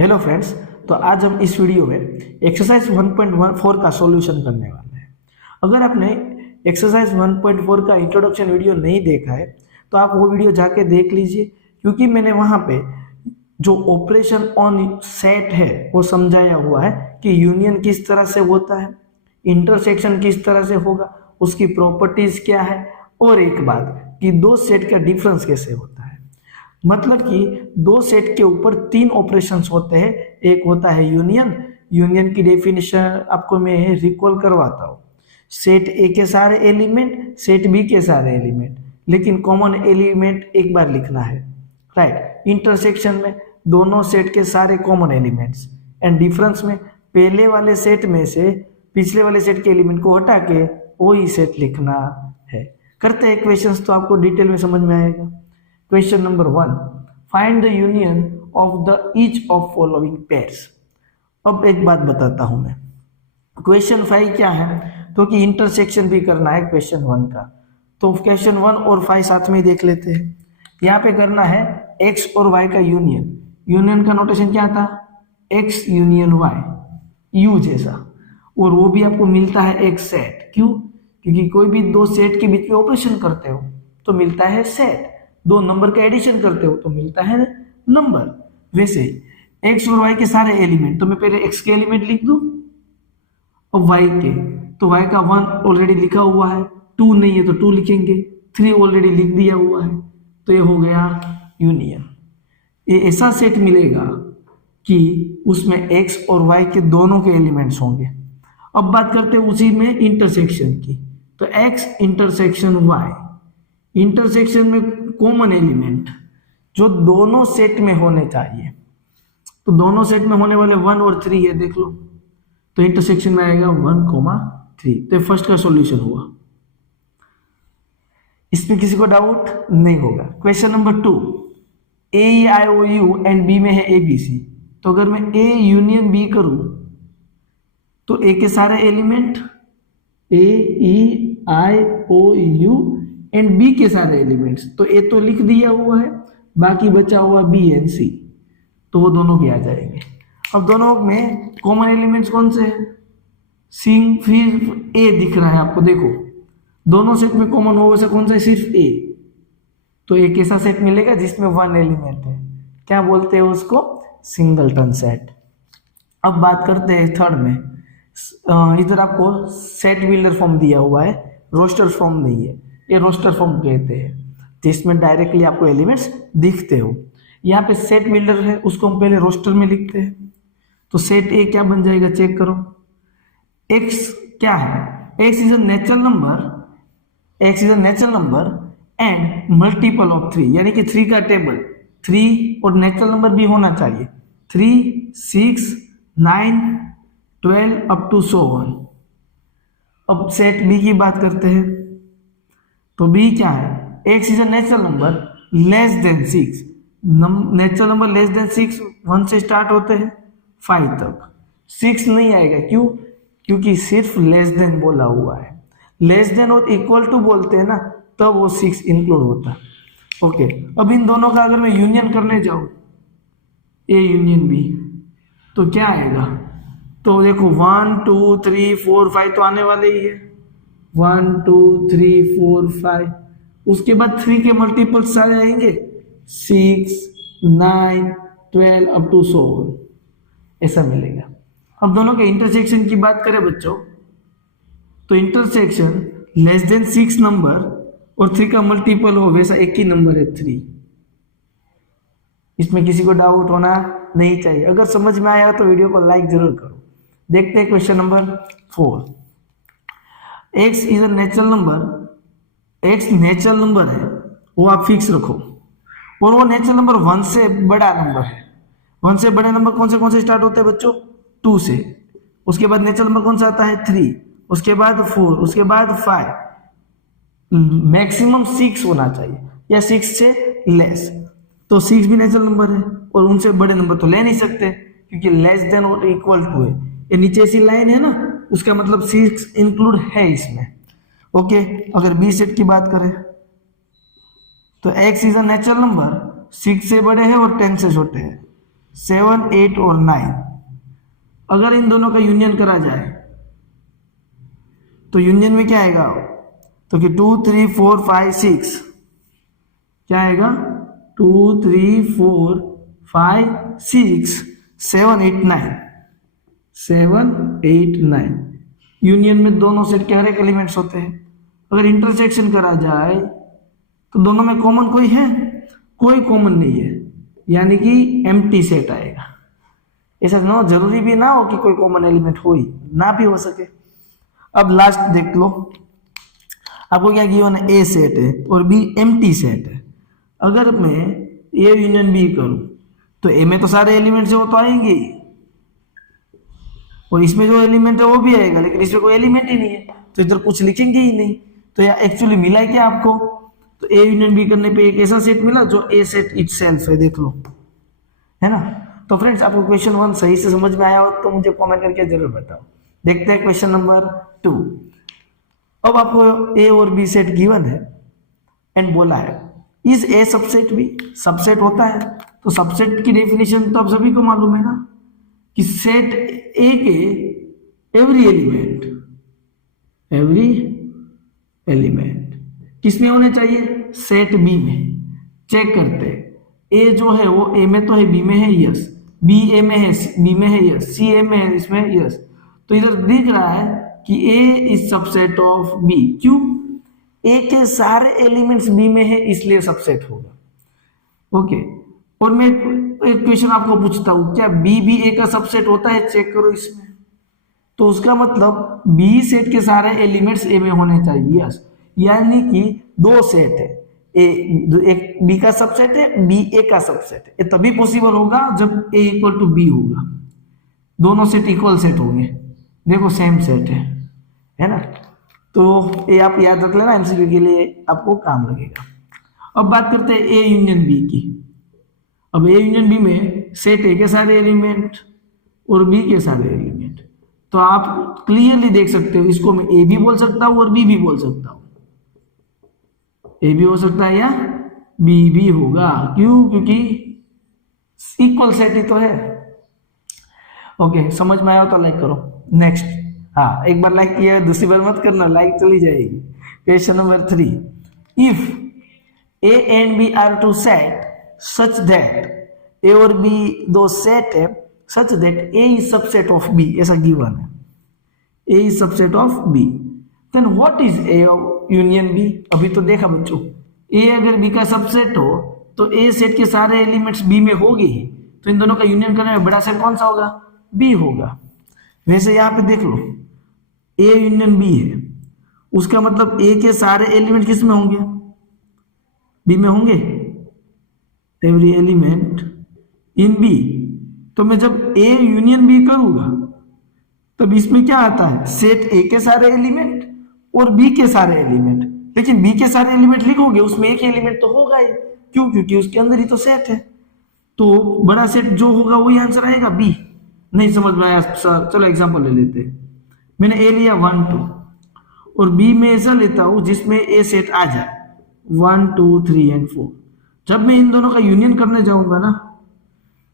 Hello friends. तो आज हम इस वीडियो में एक्सरसाइज 1.14 का सॉल्यूशन करने वाले हैं। अगर आपने एक्सरसाइज 1.4 का इंट्रोडक्शन वीडियो नहीं देखा है तो आप वो वीडियो जाके देख लीजिए, क्योंकि मैंने वहाँ पे जो ऑपरेशन ऑन सेट है वो समझाया हुआ है कि यूनियन किस तरह से होता है, इंटरसेक्शन किस तरह से होगा, उसकी प्रॉपर्टीज क्या है, और एक बात कि दो सेट का डिफरेंस कैसे होता है। मतलब कि दो सेट के ऊपर तीन ऑपरेशंस होते हैं। एक होता है यूनियन। यूनियन की डेफिनेशन आपको मैं रिकॉल करवाता हूँ। सेट ए के सारे एलिमेंट, सेट बी के सारे एलिमेंट, लेकिन कॉमन एलिमेंट एक बार लिखना है, राइट। इंटरसेक्शन में दोनों सेट के सारे कॉमन एलिमेंट्स, एंड डिफरेंस में पहले वाले सेट में से पिछले वाले सेट के एलिमेंट को हटा के वही सेट लिखना है। करते हैं क्वेश्चंस तो आपको डिटेल में समझ में आएगा। Question number 1, find the union of the each of following pairs. अब एक बात बताता हूं मैं, क्वेश्चन 5 क्या है, तो कि इंटरसेक्शन भी करना है क्वेश्चन 1 का। तो क्वेश्चन 1 और 5 साथ में ही देख लेते हैं। यहाँ पे करना है x और y का यूनियन। यूनियन का नोटेशन क्या था, x यूनियन y, u जैसा, और वो भी आपको मिलता है एक सेट। क्यों? क्योंकि कोई भी दो सेट के बीच में ऑपरेशन करते हो तो मिलता है सेट, दो नंबर का एडिशन करते हो तो मिलता है नंबर। वैसे x और y के सारे एलिमेंट, तो मैं पहले x के एलिमेंट लिख दूं और y के, तो y का 1 ऑलरेडी लिखा हुआ है, 2 नहीं है तो 2 लिखेंगे, 3 ऑलरेडी लिख दिया हुआ है, तो ये हो गया यूनियन। ये ऐसा सेट मिलेगा कि उसमें x और y के दोनों के एलिमेंट्स होंगे। अब बात करते हैं उसी में इंटरसेक्शन की, तो x इंटरसेक्शन y, इंटरसेक्शन में कॉमन एलिमेंट जो दोनों सेट में होने चाहिए, तो दोनों सेट में होने वाले 1 और 3 है, देख लो, तो इंटरसेक्शन में आएगा 1, 3। तो फर्स्ट का सॉल्यूशन हुआ। इसमें किसी को डाउट नहीं होगा। Question number 2, A I O U and B में है ए बी सी। तो अगर मैं ए यूनियन बी करूं तो ए के सारे element A E I O U and B के सारे एलिमेंट्स, तो ए तो लिख दिया हुआ है, बाकी बचा हुआ बी एंड सी, तो वो दोनों भी आ जाएंगे। अब दोनों में कॉमन एलिमेंट्स कौन से हैं, सी, फिर ए दिख रहा है आपको, देखो दोनों सेट में कॉमन हो वैसा कौन सा है, सिर्फ ए। तो एक ऐसा सेट मिलेगा जिसमें 1 एलिमेंट है, क्या बोलते हैं उसको, सिंगलटन सेट। अब बात करते हैं थर्ड में। इधर आपको सेट बिल्डर फॉर्म दिया हुआ है, रोस्टर फॉर्म नहीं है, ये रोस्टर फॉर्म कहते हैं, जिसमें डायरेक्टली आपको एलिमेंट्स दिखते हो। यहाँ पे सेट बिल्डर है, उसको हम पहले रोस्टर में लिखते हैं। तो सेट ए क्या बन जाएगा, चेक करो। x क्या है, x is a natural number, x is a natural number and multiple of 3, यानी कि 3 का टेबल, 3 और नेचुरल नंबर भी होना चाहिए, 3, 6, 9, 12 अप टू सो ऑन। अब सेट बी की बात करते हैं, तो बी क्या है, x is a natural number less than 6। Natural number less than 6 1 से स्टार्ट होते हैं 5 तक, 6 नहीं आएगा। क्यों? क्योंकि सिर्फ लेस देन बोला हुआ है, लेस देन और इक्वल टू बोलते हैं ना, तब वो 6 इंक्लूड होता है। ओके, अब इन दोनों का अगर मैं यूनियन करने जाऊं, ए यूनियन बी, तो क्या आएगा, तो देखो 1 2 3 4 5 तो आने वाले ही है, 1 2 3 4 5, उसके बाद 3 के मल्टीपल सारे आएंगे, 6 9 12 अप टू सो ऑन, ऐसा मिलेगा। अब दोनों के इंटरसेक्शन की बात करें बच्चों, तो इंटरसेक्शन लेस देन 6 नंबर और 3 का मल्टीपल हो वैसा एक ही नंबर है 3। इसमें किसी को डाउट होना नहीं चाहिए। अगर समझ में आया तो वीडियो को लाइक जरूर करो। देखते हैं question number 4। x is a natural number, x natural number है, वो आप फिक्स रखो, और वो नेचुरल नंबर 1 से बड़ा नंबर है। 1 से बड़े नंबर कौन से स्टार्ट होते हैं बच्चों, 2 से, उसके बाद नेचुरल नंबर कौन सा आता है, 3, उसके बाद 4, उसके बाद 5, मैक्सिमम 6 होना चाहिए या 6 से लेस। तो 6 भी नेचुरल नंबर है, और उनसे बड़े नंबर तो ले नहीं सकते क्योंकि लेस देन और इक्वल टू है। ये नीचे ऐसी लाइन है ना, उसका मतलब 6 इंक्लूड है इसमें। ओके, अगर बी सेट की बात करें तो x is a natural number, 6 से बड़े हैं और 10 से छोटे हैं, 7, 8 और 9, अगर इन दोनों का यूनियन करा जाए तो यूनियन में क्या आएगा, तो कि 2, 3, 4, 5, 6 क्या आएगा, 2, 3, 4, 5, 6, 7, 8, 9, 7, 8, 9। यूनियन में दोनों सेट के हर एक एलिमेंट्स होते हैं। अगर इंटरसेक्शन करा जाए तो दोनों में कॉमन कोई है, कोई कॉमन नहीं है, यानी कि एम्प्टी सेट आएगा। ऐसा ना जरूरी भी ना हो कि कोई कॉमन एलिमेंट हो ही ना भी हो सके। अब लास्ट देख लो, आपको क्या गिवन है, ए सेट है और बी एम्प्टी सेट है। अगर मैं ए यूनियन बी करूं तो ए में तो सारे एलिमेंट्स है वो तो आएंगे ही, और इसमें जो एलिमेंट है वो भी आएगा, लेकिन इसमें कोई एलिमेंट ही नहीं है तो इधर कुछ लिखेंगे ही नहीं। तो या एक्चुअली मिला है क्या आपको, तो ए यूनियन बी करने पे एक ऐसा सेट मिला जो ए सेट इटसेल्फ है, देख लो, है ना। तो फ्रेंड्स आपको क्वेश्चन 1 सही से समझ में आया हो तो मुझे कमेंट करके जरूर बताओ। देखते हैं क्वेश्चन नंबर 2। अब आपको ए और बी सेट गिवन है एंड बोला है is A subset B, subset होता है तो सबसेट की डेफिनेशन तो आप सभी को मालूम है ना, कि सेट ए के एवरी एलिमेंट किसमें होने चाहिए, सेट बी में। चेक करते हैं ए जो है वो ए में तो है, बी में है, यस, बी ए में है, बी में है, यस, सी ए में है, इसमें यस। तो इधर दिख रहा है कि ए इज सबसेट ऑफ बी, क्यों, ए के सारे एलिमेंट्स बी में है इसलिए सबसेट होगा। ओके, और मैं एक क्वेश्चन आपको पूछता हूं, क्या बी भी ए का सबसेट होता है, चेक करो इसमें। तो उसका मतलब बी सेट के सारे एलिमेंट्स ए में होने चाहिए, यस, यानी कि दो सेट है, एक बी का सबसेट है, बी ए का सबसेट है। ये तभी पॉसिबल होगा जब ए इक्वल टू बी होगा, दोनों सेट इक्वल सेट होंगे, देखो सेम सेट है ना। तो ये आप याद रख लेना, एमसीक्यू के लिए आपको काम लगेगा। अब बात करते हैं ए यूनियन बी की। अब ए यूनियन बी में सेट ए के सारे एलिमेंट और बी के सारे एलिमेंट, तो आप क्लियरली देख सकते हो, इसको मैं ए भी बोल सकता हूं और बी भी बोल सकता हूं, ए भी हो सकता है या बी भी होगा, क्यों, क्योंकि इक्वल सेट ही तो है। ओके, समझ में आया तो लाइक करो। नेक्स्ट, हाँ, एक बार लाइक किया दूसरी बार मत करना, लाइक चली जाएगी। Question number 3, if A and B are two sets such that, A और बी दो सेट है such that A is subset of B, ऐसा गिवन है, A is subset of B, then what is A union B. अभी तो देखा बच्चों, ए अगर बी का सबसेट हो तो ए सेट के सारे एलिमेंट्स बी में होंगे ही, तो इन दोनों का यूनियन करने में बड़ा सेट कौन सा होगा, बी होगा। वैसे यहां पे देख लो, ए यूनियन बी है, उसका मतलब ए के सारे एलिमेंट किस में होंगे, बी में होंगे, एवरी एलिमेंट इन बी। तो मैं जब ए यूनियन बी करूंगा तब इसमें क्या आता है, सेट ए के सारे एलिमेंट और बी के सारे एलिमेंट, लेकिन बी के सारे एलिमेंट लिखोगे उसमें एक एलिमेंट तो होगा ही, क्यों, क्योंकि उसके अंदर ही तो सेट है, तो बड़ा सेट जो होगा वही आंसर आएगा, बी। नहीं समझ में आया सर, चलो एग्जांपल ले लेते हैं। मैंने ए लिया 1, 2 और बी में ऐसा लेता हूं जिसमें ए सेट आ जाए 1, 2, 3 एंड 4। जब मैं इन दोनों का यूनियन करने जाऊंगा ना,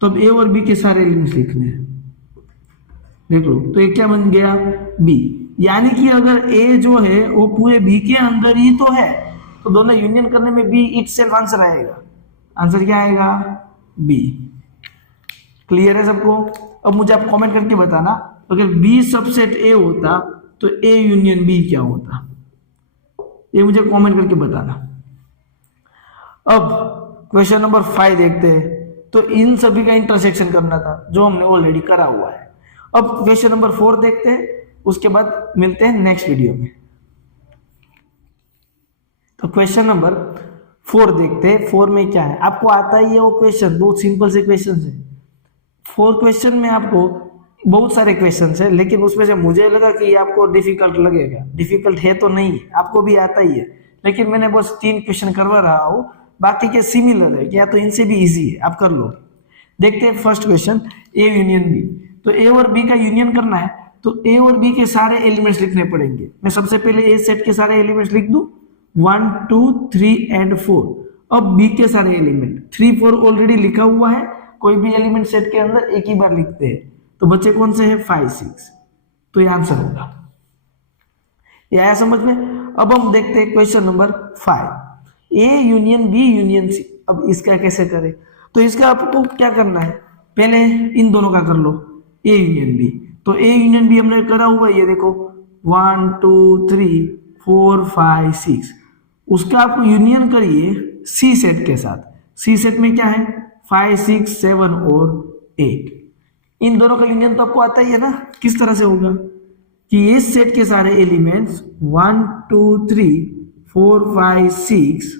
तब ए और बी के सारे एलिमेंट्स लिखने हैं, देख लो, तो ये क्या बन गया, बी। यानी कि अगर ए जो है वो पूरे बी के अंदर ही तो है, तो दोनों यूनियन करने में बी इटसेल्फ आंसर आएगा। आंसर क्या आएगा, बी। क्लियर है सबको। अब मुझे आप कमेंट करके बताना, अगर बी सबसेट ए होता तो ए यूनियन बी क्या होता, ये मुझे कमेंट करके बताना। अब क्वेश्चन नंबर 5 देखते हैं। तो इन सभी का इंटरसेक्शन करना था जो हमने ऑलरेडी करा हुआ है। अब क्वेश्चन नंबर 4 देखते हैं, उसके बाद मिलते हैं नेक्स्ट वीडियो में। तो क्वेश्चन नंबर 4 देखते हैं। 4 में क्या है, आपको आता ही है वो क्वेश्चन, बहुत सिंपल से क्वेश्चन है। 4 क्वेश्चन में आपको बहुत सारे क्वेश्चन है, लेकिन उसमें से मुझे लगा कि आपको डिफिकल्ट लगेगा। डिफिकल्ट है तो नहीं, आपको भी आता ही है, लेकिन मैंने बस 3 क्वेश्चन करवा रहा हूँ, बाकी के सिमिलर है, या तो इनसे भी इजी है, आप कर लो। देखते हैं first question, A union B. तो ए और बी का यूनियन करना है तो ए और बी के सारे एलिमेंट्स लिखने पड़ेंगे। मैं सबसे पहले ए सेट के सारे एलिमेंट्स लिख दूं, 1, 2, 3 एंड 4। अब बी के सारे एलिमेंट 3, 4 ऑलरेडी लिखा हुआ है, कोई भी एलिमेंट सेट के अंदर एक ही बार लिखते हैं, तो बच्चे कौन से हैं 5 6, तो ये आंसर होगा। ये आया समझ में। अब हम देखते हैं question number 5, A union B union C. अब इसका कैसे करें, तो इसका आपको क्या करना है, पहले इन दोनों का कर लो, ए यूनियन बी। तो ए यूनियन बी हमने करा हुआ है, ये देखो 1 2 3 4 5 6, उसका आप यूनियन करिए सी सेट के साथ। सी सेट में क्या है 5 6 7 और 8, इन दोनों का यूनियन तो आपको आता ही है ना। किस तरह से होगा कि इस सेट के सारे एलिमेंट्स 1 2 3 4 5 6,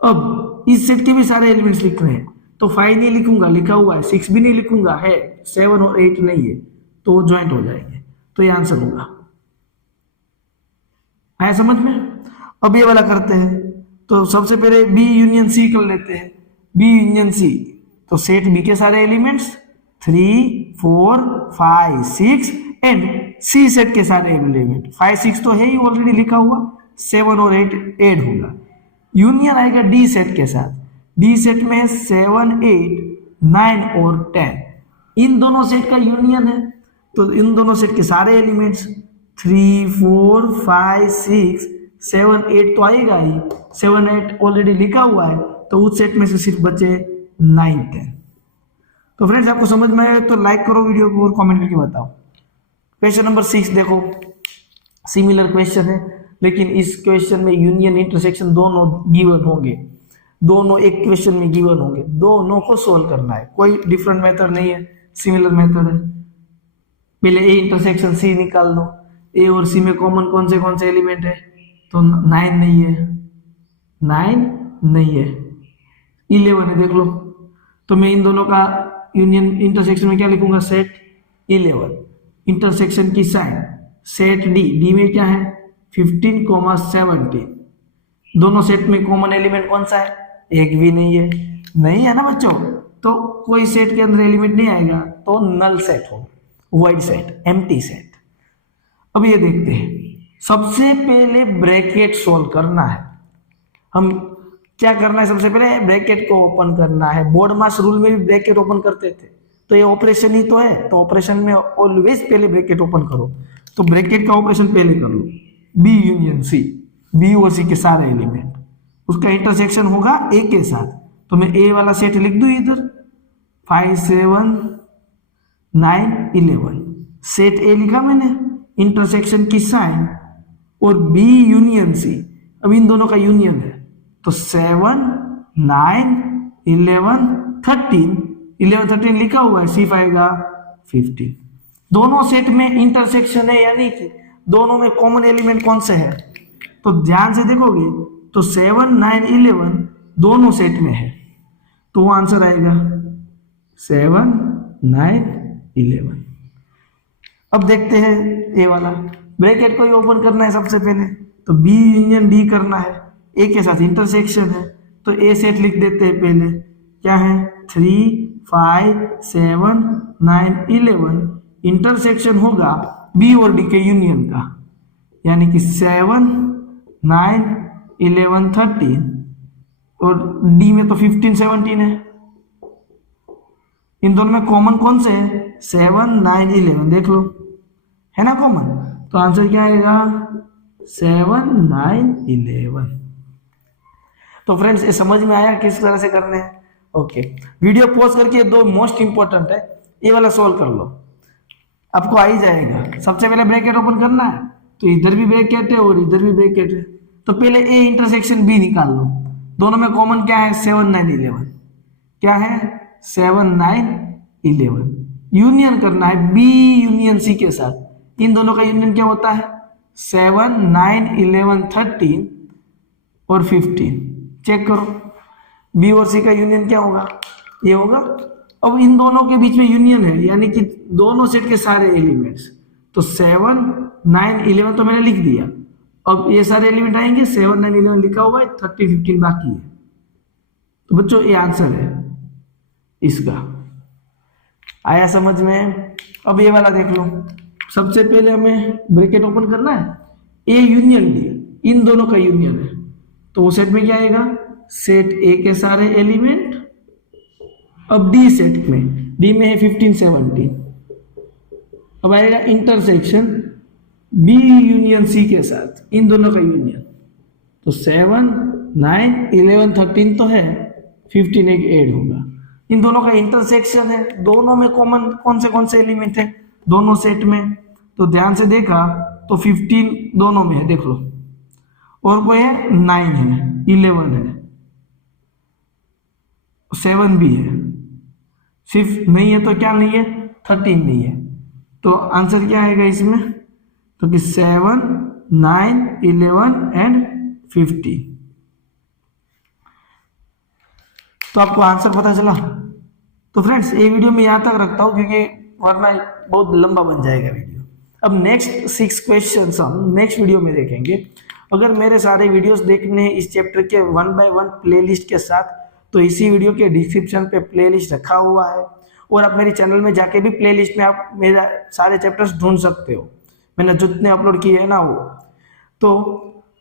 अब इस सेट के भी सारे एलिमेंट्स लिख रहे हैं, तो 5 नहीं लिखूंगा, लिखा हुआ है, 6 भी नहीं लिखूंगा है, 7 और 8 नहीं है, तो वो ज्वाइंट हो जाएंगे, तो ये आंसर होगा। आया समझ में। अब ये वाला करते हैं, तो सबसे पहले बी यूनियन सी कर लेते हैं। बी यूनियन सी, तो सेट बी के सारे एलिमेंट्स 3 4 5 6 एंड सी सेट के सारे एलिमेंट 5 6 तो है ही ऑलरेडी लिखा हुआ, 7 और 8 ऐड होगा। यूनियन आएगा डी सेट के साथ। डी सेट में 7 8 9 और 10, इन दोनों सेट का यूनियन है, तो इन दोनों सेट के सारे एलिमेंट्स 3 4 5 6 7 8 तो आएगा ही, 7 8 ऑलरेडी लिखा हुआ है, तो उस सेट में से सिर्फ बचे 9 10। तो फ्रेंड्स आपको समझ में आए तो लाइक करो वीडियो को और कमेंट करके बताओ। क्वेश्चन नंबर 6 देखो, सिमिलर क्वेश्चन है, लेकिन इस क्वेश्चन में यूनियन इंटरसेक्शन दोनों गिवन होंगे, दोनों एक क्वेश्चन में गिवन होंगे, दोनों को सोल्व करना है, कोई डिफरेंट मेथड नहीं है, सिमिलर मेथड है। पहले ए इंटरसेक्शन सी निकाल दो, ए और सी में कॉमन कौन से एलिमेंट है, तो 9 नहीं है, 9 नहीं है, 11 है, देख लो। तो मैं इन दोनों का यूनियन इंटरसेक्शन में क्या लिखूंगा, सेट 11, इंटरसेक्शन की साइन सेट डी, डी में क्या है 15 17, दोनों सेट में कॉमन एलिमेंट कौन सा है, एक भी नहीं है, नहीं है ना बच्चों, तो कोई सेट के अंदर एलिमेंट नहीं आएगा, तो नल सेट होगा, वाइड सेट, एम्प्टी सेट। अब ये देखते हैं, सबसे पहले ब्रैकेट सोल्व करना है। हम क्या करना है, सबसे पहले ब्रैकेट को ओपन करना है। बोर्ड मास रूल में भी ब्रैकेट ओपन करते थे, तो ये ऑपरेशन ही तो है, तो ऑपरेशन में ऑलवेज पहले ब्रैकेट ओपन करो, तो ब्रैकेट का ऑपरेशन पहले कर लो। बी यूनियन सी, बी और सी के सारे एलिमेंट, उसका इंटरसेक्शन होगा ए के साथ, तो मैं ए वाला सेट लिख दूं इधर, 5 7 9 11, सेट ए लिखा मैंने, इंटरसेक्शन की साइन और बी यूनियन सी, अब इन दोनों का यूनियन है, तो 7 9 11 13, 11 13 लिखा हुआ है, सिर्फ आएगा 15। दोनों सेट में इंटरसेक्शन है, यानी कि दोनों में कॉमन एलिमेंट कौन से है, तो ध्यान से देखोगे तो 7 9 11 दोनों सेट में है, तो वो आंसर आएगा 7 9 11। अब देखते हैं ए वाला, ब्रैकेट को ही ओपन करना है सबसे पहले, तो बी यूनियन डी करना है, ए के साथ इंटरसेक्शन है, तो ए सेट लिख देते हैं पहले, क्या है 3 5 7 9 11, इंटरसेक्शन होगा बी और डी के यूनियन का, यानी कि 7 9 11 13, और डी में तो 15 17 है, इन दोनों में कॉमन कौन से है 7 9 11, देख लो है ना कॉमन, तो आंसर क्या आएगा 7 9 11। तो फ्रेंड्स ये समझ में आया किस तरह से करने हैं। ओके, वीडियो पॉज करके दो मोस्ट इंपॉर्टेंट है, ये वाला सोल्व कर लो, आपको आ ही जाएगा। सबसे पहले ब्रैकेट ओपन करना है, तो इधर भी ब्रैकेट है और इधर भी ब्रैकेट है, तो पहले ए इंटरसेक्शन बी निकाल लो, दोनों में कॉमन क्या है 7 9 11, क्या है 7 9 11, यूनियन करना है बी यूनियन सी के साथ, इन दोनों का यूनियन क्या होता है 7 9 11 13 और 15, चेक करो बी और सी का यूनियन क्या होगा, ये होगा। अब इन दोनों के बीच में यूनियन है, यानी कि दोनों सेट के सारे एलिमेंट्स, तो 7 9 11 तो मैंने लिख दिया, अब ये सारे एलिमेंट आएंगे, 7 9 11 लिखा हुआ है, 13 15 बाकी है, तो बच्चों ये आंसर है इसका। आया समझ में। अब ये वाला देख लो, सबसे पहले हमें ब्रैकेट ओपन करना है, ए यूनियन डी, इन दोनों का यूनियन है, तो वो सेट में क्या आएगा सेट ए के सारे एलिमेंट अब डी सेट में, डी में है 15 17, अब आएगा इंटरसेक्शन बी यूनियन सी के साथ, इन दोनों का यूनियन, तो 7 9 11 13 तो है, 15 एक ऐड होगा, इन दोनों का इंटरसेक्शन है, दोनों में कॉमन कौन से एलिमेंट है दोनों सेट में, तो ध्यान से देखा तो 15 दोनों में है, देख लो, और कोई है 9 है, 11 है, 7 भी है, सिर्फ नहीं है तो क्या नहीं है, 13 नहीं है, तो आंसर क्या आएगा इसमें, तो कि 7 9 11 एंड 15। तो आपको आंसर पता चला। तो फ्रेंड्स ये वीडियो मैं यहाँ तक रखता हूँ क्योंकि वरना बहुत लंबा बन जाएगा वीडियो। अब नेक्स्ट 6 क्वेश्चंस हम नेक्स्ट वीडियो में देखेंगे। अगर मेरे सारे वीडियोस देखने हैं इस चैप्टर के 1 बाय 1 प्लेलिस्ट के साथ, तो इसी वीडियो के डिस्क्रिप्शन पे प्लेलिस्ट रखा हुआ है, और आप मेरे चैनल में जाके भी प्लेलिस्ट में आप मेरा सारे चैप्टर्स ढूंढ सकते हो, मैंने जितने अपलोड किए हैं ना वो। तो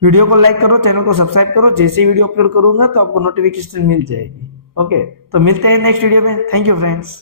वीडियो को लाइक करो, चैनल को सब्सक्राइब करो, जैसे ही वीडियो अपलोड करूंगा तो आपको नोटिफिकेशन मिल जाएगी। ओके, तो मिलते हैं नेक्स्ट वीडियो में। Thank you friends.